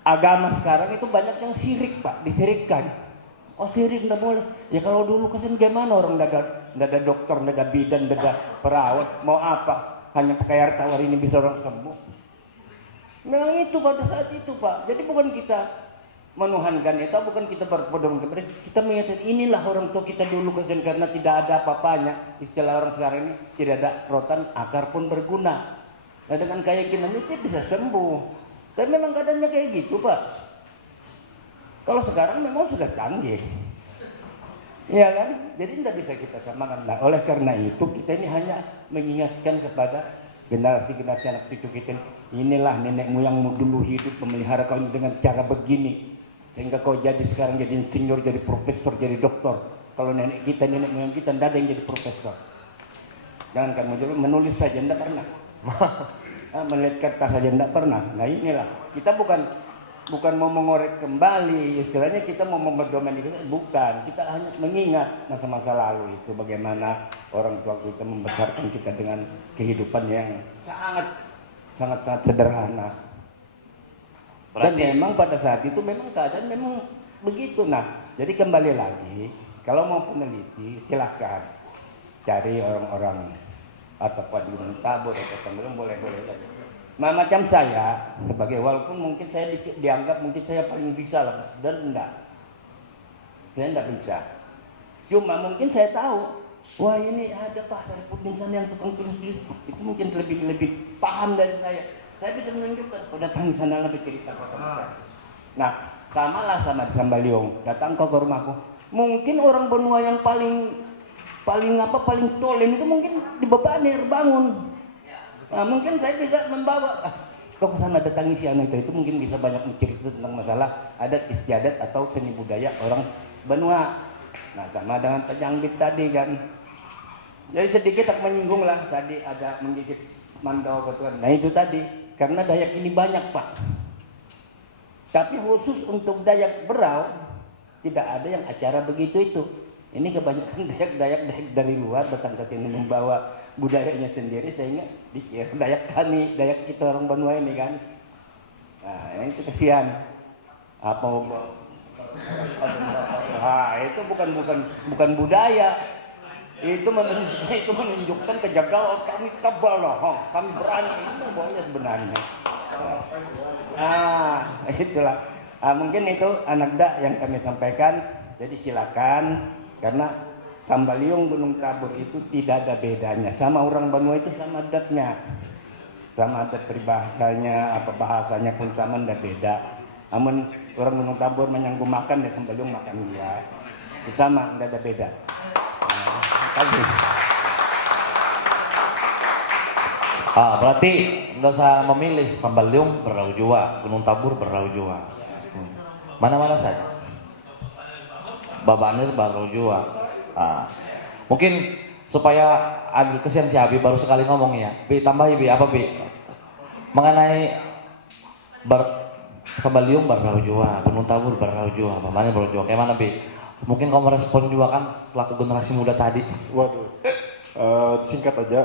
agama sekarang itu banyak yang sirik Pak, disirikkan. Oh sirik tidak boleh. Ya kalau dulu kan gimana orang tidak ada dokter, tidak ada bidan, tidak ada perawat, mau apa? Hanya pakai air tawar ini bisa orang sembuh. Memang itu pada saat itu Pak. Jadi bukan kita menuhankan itu, bukan kita berpedoman kepada, kita melihat inilah orang tua kita dulu kasihan karena tidak ada apa-apanya. Istilah orang sekarang ini tidak ada rotan, akar pun berguna. Nah dengan keyakinan itu bisa sembuh. Dan memang keadaannya kayak gitu Pak. Kalau sekarang memang sudah canggih, ya kan? Jadi tidak bisa kita samakan. Nah oleh karena itu kita ini hanya mengingatkan kepada generasi-generasi anak cucu kita, inilah nenek moyangmu dulu hidup memelihara kau dengan cara begini, sehingga kau jadi sekarang jadi insinyur, jadi profesor, jadi doktor. Kalau nenek moyang kita tidak ada yang jadi profesor. Jangan kamu dulu menulis saja tidak pernah, melihat kertas saja tidak pernah. Nah inilah kita bukan bukan mau mengorek kembali, istilahnya kita mau memperdomani, bukan. Kita hanya mengingat masa-masa lalu itu, bagaimana orang tua kita membesarkan kita dengan kehidupan yang sangat sederhana. Dan memang pada saat itu memang keadaan memang begitu. Nah, jadi kembali lagi, kalau mau peneliti silahkan cari orang-orang atau di Gunung Tabor atau Tembelang, boleh-boleh saja. Nah, macam saya sebagai, walaupun mungkin saya dianggap mungkin saya paling bisa lah, dan enggak, saya enggak bisa. Cuma mungkin saya tahu, wah ini ada Pak Saripudin sana yang tukang tulis itu mungkin lebih paham dari saya. Saya bisa menunjukkan, datang di sana lebih cerita sama saya. Nah, samalah sama di Sambaliung, datang ke rumahku. Mungkin orang benua yang paling tolen itu mungkin dibebani bangun. Nah, mungkin saya bisa membawa kok ke sana datangi si anak itu mungkin bisa banyak mencerita tentang masalah adat istiadat atau seni budaya orang benua. Nah, sama dengan Tajangkit tadi kan. Jadi sedikit tak menyinggung lah tadi ada menggigit mandau betulan. Nah itu tadi karena Dayak ini banyak Pak. Tapi khusus untuk Dayak Berau tidak ada yang acara begitu itu. Ini kebanyakan Dayak dari luar datang ke sini membawa budayanya sendiri sehingga dikira Dayak kami, Dayak kita orang benua ini kan. Nah, itu kesian. Apa itu bukan budaya. Itu menunjukkan kejagaan kami tebal loh, kami berani. Itu boleh sebenarnya. Itulah. Mungkin itu anekdot yang kami sampaikan. Jadi silakan karena Sambaliung Gunung Tabur itu tidak ada bedanya. Sama orang Banua itu sama adatnya. Sama adat peribahasanya, apa bahasanya pun sama, tidak beda. Namun orang Gunung Tabur menyanggup makan dan Sambaliung makan dia. Sama, tidak ada beda. Berarti nggak usah memilih Sambaliung Berau Jua, Gunung Tabur Berau Jua. Mana-mana saja. Babanir Berau Jua. Mungkin supaya adil, kesian si Abi baru sekali ngomong ya. Bi tambahi Bi apa Bi? Mengenai Sambaliung Berau Jua, Gunung Tabur Berau Jua, Babanir Berau Jua. Kayak mana Bi? Mungkin kamu respon juga kan selaku generasi muda tadi. Waduh, singkat aja.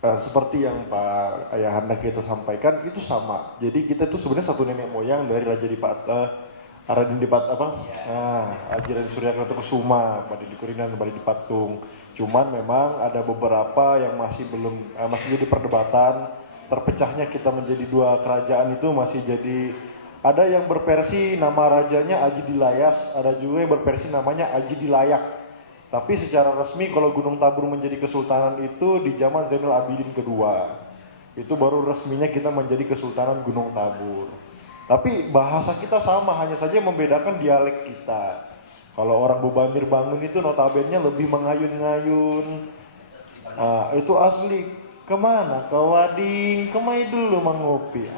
Seperti yang Pak Ayahanda kita sampaikan itu sama. Jadi kita tuh sebenarnya satu nenek moyang dari Raja Aradin Dipat Haji Raden Surya Kertokusuma, Badi Dikurinan, Badi Dipatung. Cuman memang ada beberapa yang masih jadi perdebatan. Terpecahnya kita menjadi dua kerajaan itu masih jadi, ada yang berversi nama rajanya Aji Dilayas, ada juga yang berversi namanya Aji Dilayak. Tapi secara resmi kalau Gunung Tabur menjadi kesultanan itu di zaman Zainul Abidin kedua. Itu baru resminya kita menjadi Kesultanan Gunung Tabur. Tapi bahasa kita sama, hanya saja membedakan dialek kita. Kalau orang Bobanir Bangun itu notabene lebih mengayun-ngayun. Itu asli. Kemana? Ke Wading, kemai dulu mengopi.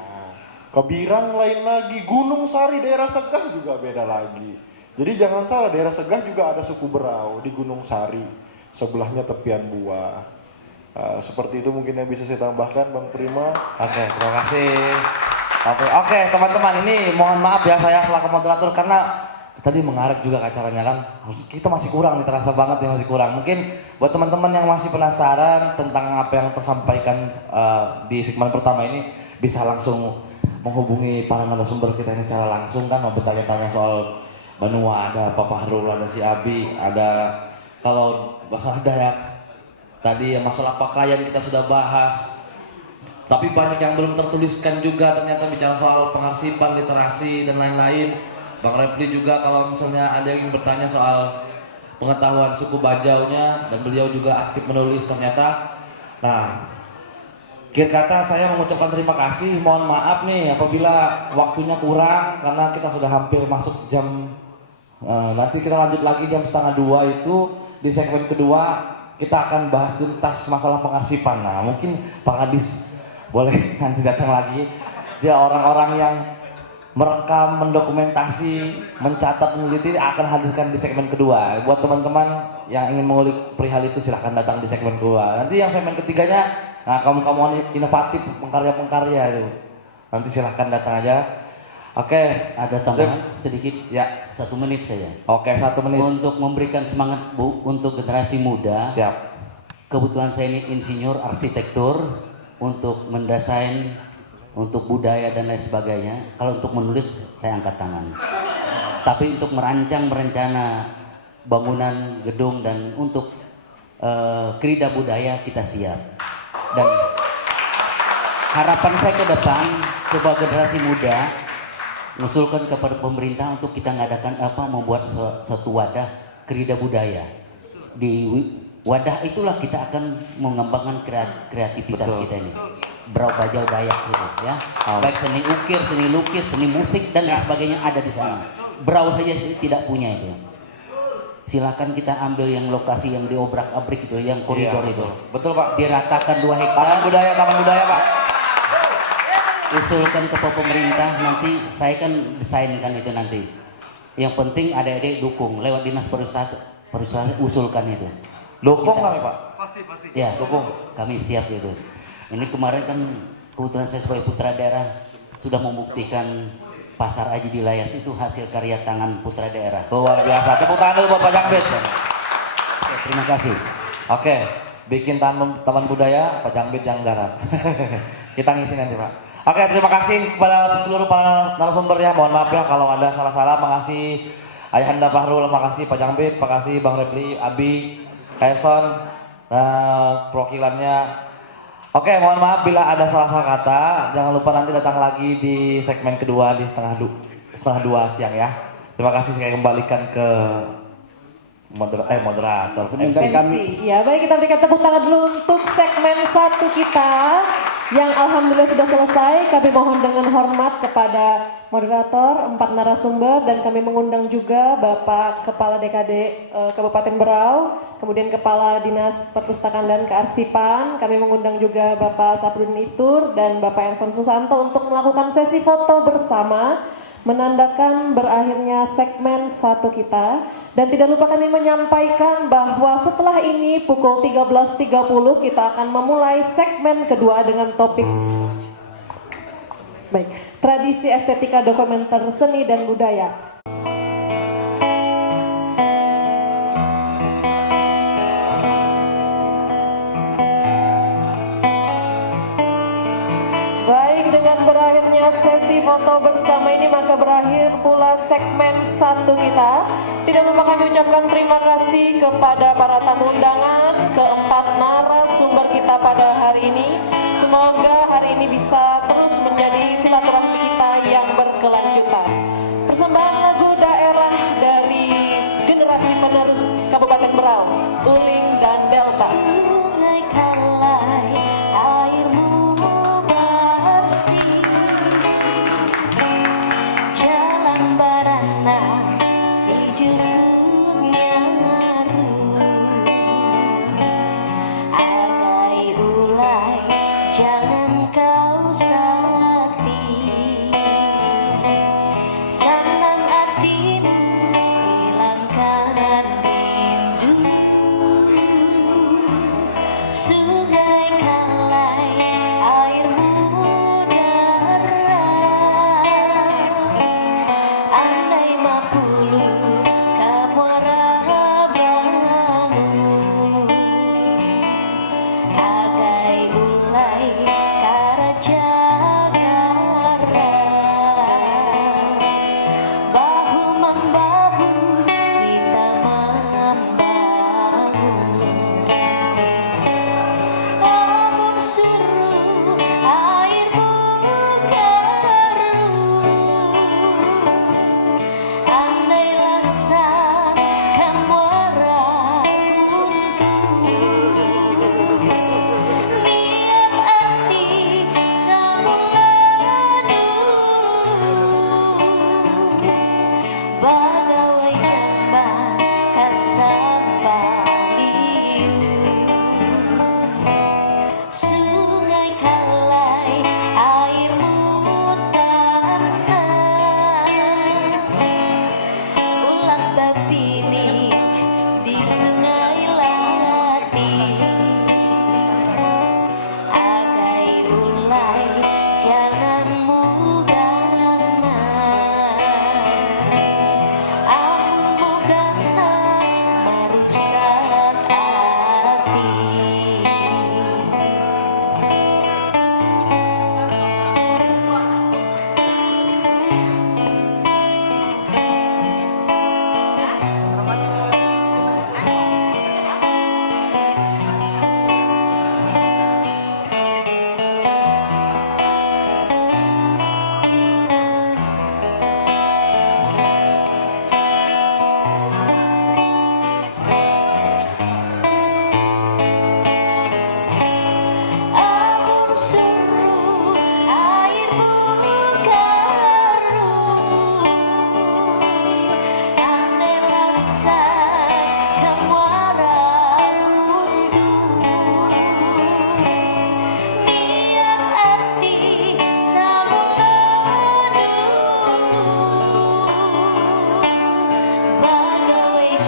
Ke Birang lain lagi. Gunung Sari daerah Segah juga beda lagi. Jadi jangan salah, daerah Segah juga ada suku Berau di Gunung Sari. Sebelahnya Tepian Buah. Seperti itu mungkin yang bisa saya tambahkan Bang Prima. Oke, terima kasih. Oke, teman-teman, ini mohon maaf ya saya selaku moderator karena tadi mengarah juga ke acaranya kan. Kita masih kurang nih, terasa banget nih masih kurang. Mungkin buat teman-teman yang masih penasaran tentang apa yang tersampaikan di segmen pertama ini bisa langsung menghubungi para narasumber kita ini secara langsung kan, mau bertanya-tanya soal Banua, ada Papa Harul, ada si Abi, ada kalau masalah Dayak tadi yang masalah pakaian kita sudah bahas. Tapi banyak yang belum tertuliskan juga ternyata bicara soal pengarsipan, literasi dan lain-lain. Bang Refli juga kalau misalnya ada yang ingin bertanya soal pengetahuan suku Bajaunya dan beliau juga aktif menulis ternyata. Nah, kira kata saya mengucapkan terima kasih, mohon maaf nih apabila waktunya kurang karena kita sudah hampir masuk jam. Nanti kita lanjut lagi jam 1:30 itu di segmen kedua kita akan bahas tuntas masalah pengarsipan. Nah mungkin Pak Kadis boleh nanti datang lagi. Dia orang-orang yang merekam, mendokumentasi, mencatat, meneliti akan hadirkan di segmen kedua. Buat teman-teman yang ingin mengulik perihal itu silahkan datang di segmen kedua. Nanti yang segmen ketiganya, nah kamu inovatif, pengkarya-pengkarya itu nanti silahkan datang aja. Oke, Ada tambahan sedikit? ya. 1 menit saja. Oke, 1 menit. Untuk memberikan semangat Bu untuk generasi muda. Siap. Kebetulan saya ini insinyur arsitektur, untuk mendesain, untuk budaya dan lain sebagainya. Kalau untuk menulis saya angkat tangan. Tapi untuk merancang merencana bangunan gedung dan untuk kerida budaya kita siap. Dan harapan saya ke depan coba generasi muda mengusulkan kepada pemerintah untuk kita mengadakan membuat suatu wadah kerida budaya. Di wadah itulah kita akan mengembangkan kreativitas kita ini. Brau bajau dayak gitu ya. Baik seni ukir, seni lukis, seni musik dan lain sebagainya ada di sana. Brau saja tidak punya itu. Silakan kita ambil yang lokasi yang diobrak-abrik itu, yang koridor Iya, itu. betul Pak. Diratakan 2 hektar. Taman budaya Pak. Usulkan ke pemerintah, nanti saya kan desainkan itu nanti. Yang penting adik-adik dukung lewat dinas pariwisata usulkan itu. Dukung Kita- kami Pak. Ya, Dukung. kami siap itu. Ini kemarin kan kebetulan saya sebagai putra daerah sudah membuktikan Pasar Aji di Layas itu hasil karya tangan putra daerah. Luar biasa. Tepuk tangan dulu Bapak Jangbit. Oke, terima kasih. Oke, bikin taman budaya Pak Jangbit yang garap. Kita ngisi nanti Pak. Oke, terima kasih kepada seluruh para narasumber ya. Mohon maaf ya kalau ada salah-salah. Makasih Ayahanda Fahrul, makasih Pak Jangbit, makasih Bang Repli, Abi, Kaeson, perwakilannya. Oke, mohon maaf bila ada salah-salah kata. Jangan lupa nanti datang lagi di segmen kedua di setengah dua siang ya. Terima kasih, saya kembalikan ke moderator. Sebentar kami. Ya, baik, kita berikan tepuk tangan dulu untuk segmen 1 kita yang alhamdulillah sudah selesai. Kami mohon dengan hormat kepada moderator, 4 narasumber, dan kami mengundang juga Bapak Kepala DKD Kabupaten Berau, kemudian Kepala Dinas Perpustakaan dan Kearsipan. Kami mengundang juga Bapak Saprudin Itur dan Bapak Erson Susanto untuk melakukan sesi foto bersama menandakan berakhirnya segmen 1 kita. Dan tidak lupa kami menyampaikan bahwa setelah ini pukul 13.30 kita akan memulai segmen kedua dengan topik tradisi estetika dokumenter seni dan budaya. Baik, dengan berakhirnya sesi foto bersama ini maka berakhir pula segmen 1 kita. Tidak lupa kami ucapkan terima kasih kepada para tamu undangan, keempat narasumber kita pada hari ini. Semoga hari ini bisa terus menjadi silaturahmi kita yang berkelanjutan. Persembahan lagu daerah dari generasi penerus Kabupaten Berau, Uling dan Delta. Sungai Kalai, airmu bersih, jalan barana, si jeruknya agai ulai, jangan kau sati, senang hatimu, hilangkan rindu. Sungai Kalai, airmu deras, andai mapulu kamuara bangun, agai ulai karaja garas, bahu membahu kita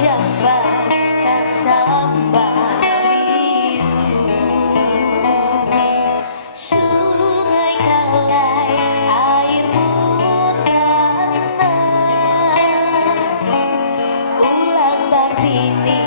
jamban kasambang liu sungai kalai airmu tanah ulang barbini